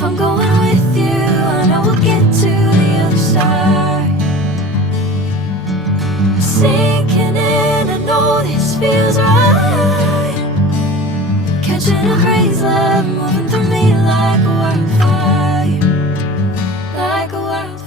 If I'm going with you, I know we'll get to the other side. Sinking in, I know this feels right. Catching a breeze, love moving through me like a wildfire, like a wildfire.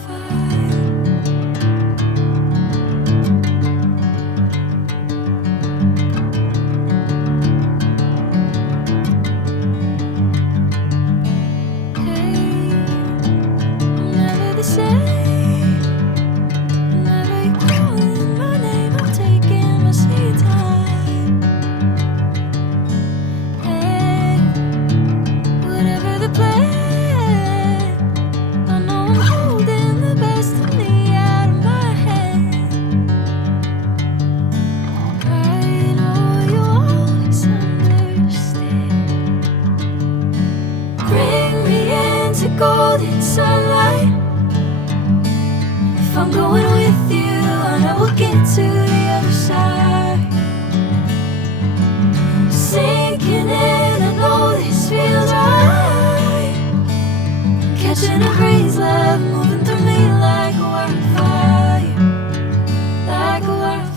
Golden sunlight. If I'm going with you, I know we'll get to the other side. Sinking in, I know this feels right. Catching a breeze, love moving through me like a wildfire, like a wildfire.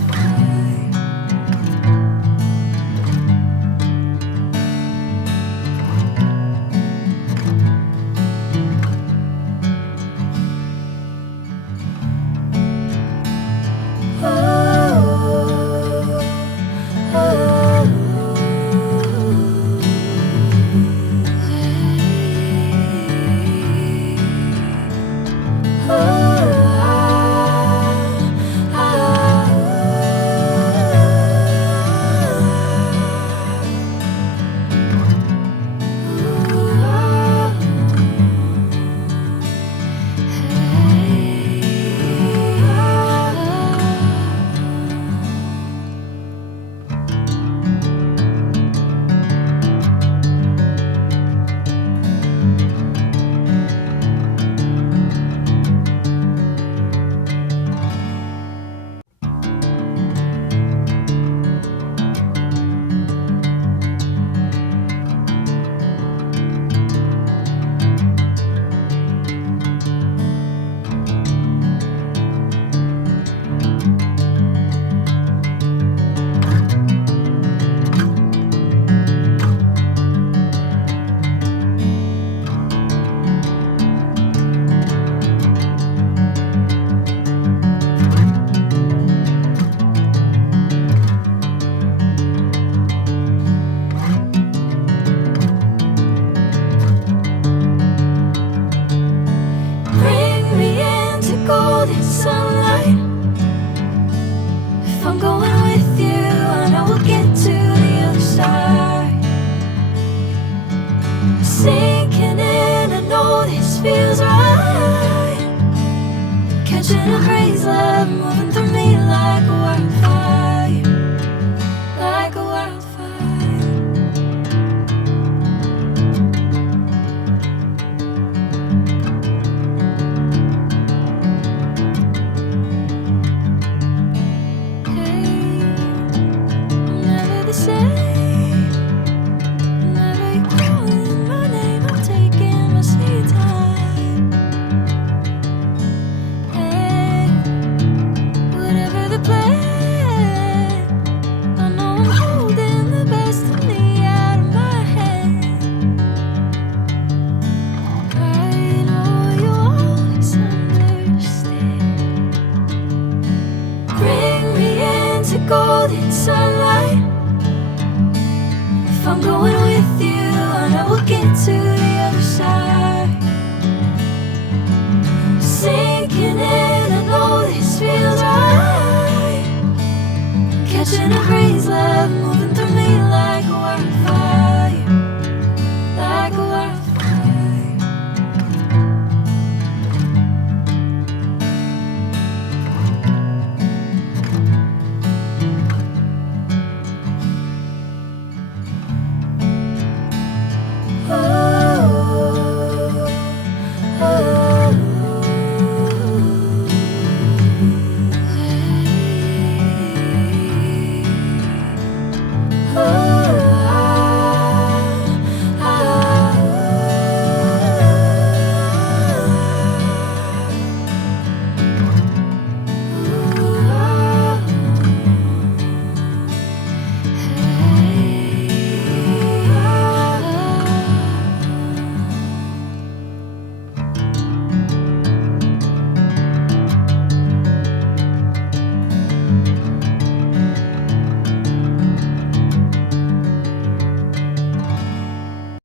Golden sunlight. If I'm going with you, I know we'll get to the other side. Sinking in, I know this feels right. Catching a breeze, love moving through me like a wildfire, like a wildfire. Golden sunlight. If I'm going with you, I know we'll get to the other side. Sinking in, I know this feels right. Catching a breeze, love.